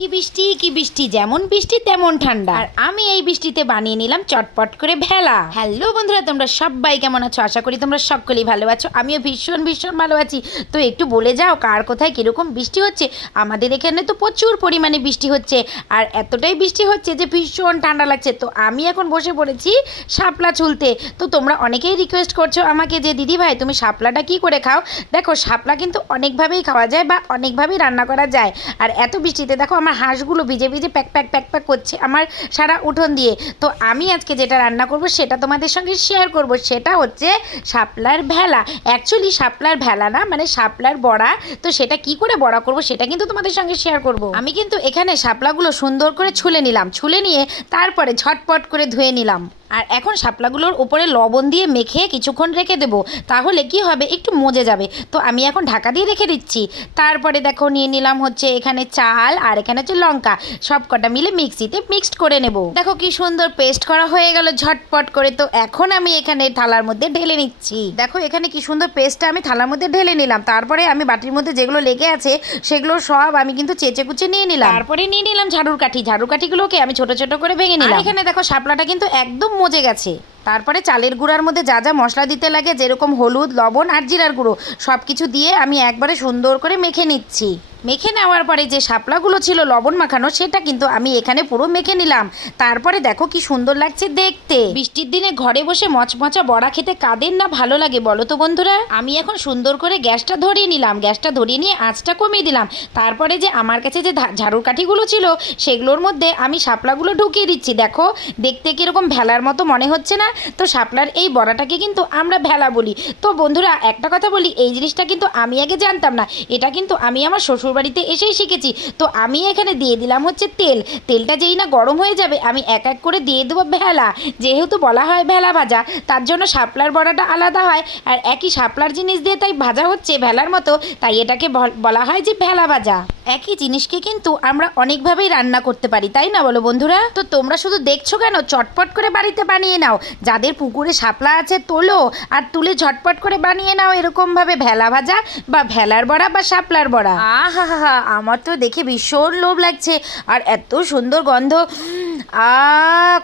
কি বৃষ্টি কি বৃষ্টি, যেমন বৃষ্টি তেমন ঠান্ডা। আর আমি এই বৃষ্টিতে বানিয়ে নিলাম চটপট করে ভেলা। হ্যালো বন্ধুরা, তোমরা সবাই কেমন আছো? আশা করি তোমরা সকলেই ভালো আছো। আমিও ভীষণ ভীষণ ভালো আছি। তো একটু বলে যাও কার কোথায় কিরকম বৃষ্টি হচ্ছে। আমাদের এখানে তো প্রচুর পরিমাণে বৃষ্টি হচ্ছে, আর এতটাই বৃষ্টি হচ্ছে যে ভীষণ ঠান্ডা লাগছে। তো আমি এখন বসে পড়েছি শাপলা ছুলতে। তো তোমরা অনেকেই রিকোয়েস্ট করছো আমাকে যে দিদি ভাই তুমি শাপলাটা কি করে খাও। দেখো, শাপলা কিন্তু অনেকভাবেই খাওয়া যায় বা অনেকভাবেই রান্না করা যায়। আর এত বৃষ্টিতে দেখো আমার হাঁসগুলো ভিজে ভিজে প্যাক প্যাক প্যাক প্যাক করছে আমার সারা উঠোন দিয়ে। তো আমি আজকে যেটা রান্না করব সেটা তোমাদের সঙ্গে শেয়ার করব, সেটা হচ্ছে শাপলার ভেলা। অ্যাকচুয়ালি শাপলার ভেলা না, মানে শাপলার বড়া। তো সেটা কি করে বড়া করব সেটা কিন্তু তোমাদের সঙ্গে শেয়ার করব। আমি কিন্তু এখানে শাপলাগুলো সুন্দর করে ছুলে নিলাম, ছুলে নিয়ে তারপরে ঝটপট করে ধুয়ে নিলাম। আর এখন শাপলাগুলোর উপরে লবণ দিয়ে মেখে কিছুক্ষণ রেখে দেবো, তাহলে কি হবে একটু মজে যাবে। তো আমি এখন ঢাকা দিয়ে রেখে দিচ্ছি। তারপরে দেখো নিয়ে নিলাম হচ্ছে এখানে চাল আর এখানে হচ্ছে লঙ্কা, সব কটা মিলে মিক্সিতে মিক্সড করে নেব। দেখো কি সুন্দর পেস্ট করা হয়ে গেল ঝটপট করে। তো এখন আমি এখানে থালার মধ্যে ঢেলে নিচ্ছি। দেখো এখানে কি সুন্দর পেস্টটা আমি থালার মধ্যে ঢেলে নিলাম। তারপরে আমি বাটির মধ্যে যেগুলো লেগে আছে সেগুলো সব আমি কিন্তু চেঁচে কুচে নিয়ে নিলাম। তারপরে নিয়ে নিলাম ঝাড়ুর কাঠি, ঝাড়ুর কাঠিগুলোকে আমি ছোট ছোট করে ভেঙে নিলাম। এখানে দেখো শাপলাটা কিন্তু একদম মজে গেছে। তারপরে চালের গুঁড়ার মধ্যে যা যা মশলা দিতে লাগে, যেরকম হলুদ, লবণ আর জিরার গুঁড়ো, সব কিছু দিয়ে আমি একবারে সুন্দর করে মেখে নিচ্ছি। মেখে নেওয়ার পরে যে শাপলাগুলো ছিল লবণ মাখানো, সেটা কিন্তু আমি এখানে পুরো মেখে নিলাম। তারপরে দেখো কি সুন্দর লাগছে দেখতে। বৃষ্টির দিনে ঘরে বসে মচমচা বড়া খেতে কাদের না ভালো লাগে বলো তো বন্ধুরা। আমি এখন সুন্দর করে গ্যাসটা ধরিয়ে নিলাম, গ্যাসটা ধরিয়ে নিয়ে আঁচটা কমিয়ে দিলাম। তারপরে যে আমার কাছে যে ঝাড়ুর কাঠিগুলো ছিল সেগুলোর মধ্যে আমি শাপলাগুলো ঢুকিয়ে দিচ্ছি। দেখো দেখতে কীরকম ভেলার মতো মনে হচ্ছে না? তো শাপলার এই বড়াটাকে কিন্তু আমরা ভেলা বলি। তো বন্ধুরা একটা কথা বলি, এই জিনিসটা কিন্তু আমি আগে জানতাম না। এটা কিন্তু আমি আমার শ্বশুরবাড়িতে এসেই শিখেছি। তো আমি এখানে দিয়ে দিলাম হচ্ছে তেল। তেলটা যেই না গরম হয়ে যাবে আমি এক এক করে দিয়ে দেবো ভেলা। যেহেতু বলা হয় ভেলা ভাজা, তার জন্য শাপলার বড়াটা আলাদা হয়, আর একই শাপলার জিনিস দিয়ে তাই ভাজা হচ্ছে ভেলার মতো, তাই এটাকে বলা হয় যে ভেলা ভাজা। একই জিনিসকে কিন্তু আমরা অনেকভাবেই রান্না করতে পারি, তাই না বলো বন্ধুরা? তো তোমরা শুধু দেখছো কেন, চটপট করে বাড়িতে বানিয়ে নাও। যাদের পুকুরে শাপলা আছে তোলো, আর তুলে ঝটপট করে বানিয়ে নাও এরকমভাবে ভেলা ভাজা বা ভেলার বড়া বা শাপলার বড়া। আহা হা হা, আমার তো দেখে ভীষণ লোভ লাগছে। আর এত সুন্দর গন্ধ,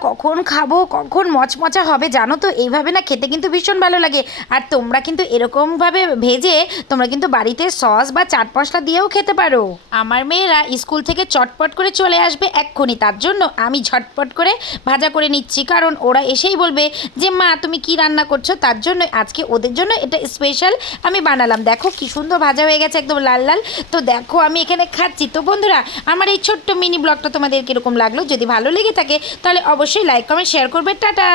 কখন খাবো, কখন মচমচা হবে জানো তো। এইভাবে না খেতে কিন্তু ভীষণ ভালো লাগে। আর তোমরা কিন্তু এরকমভাবে ভেজে তোমরা কিন্তু বাড়িতে সস বা চাট মশলা দিয়েও খেতে পারো। আমার মেয়েরা স্কুল থেকে চটপট করে চলে আসবে এক্ষুনি, তার জন্য আমি ঝটপট করে ভাজা করে নিচ্ছি। কারণ ওরা এসেই বলবে যে মা তুমি কি রান্না করছো, তার জন্য আজকে ওদের জন্য এটা স্পেশাল আমি বানালাম। দেখো কি সুন্দর ভাজা হয়ে গেছে, একদম লাল লাল। তো দেখো আমি এখানে খাচ্ছি। তো বন্ধুরা, আমার এই ছোট্ট মিনি ব্লগটা তোমাদের কীরকম লাগলো? যদি ভালো লেগে থাকে তাহলে অবশ্যই লাইক কমেন্ট শেয়ার করবে। টাটা।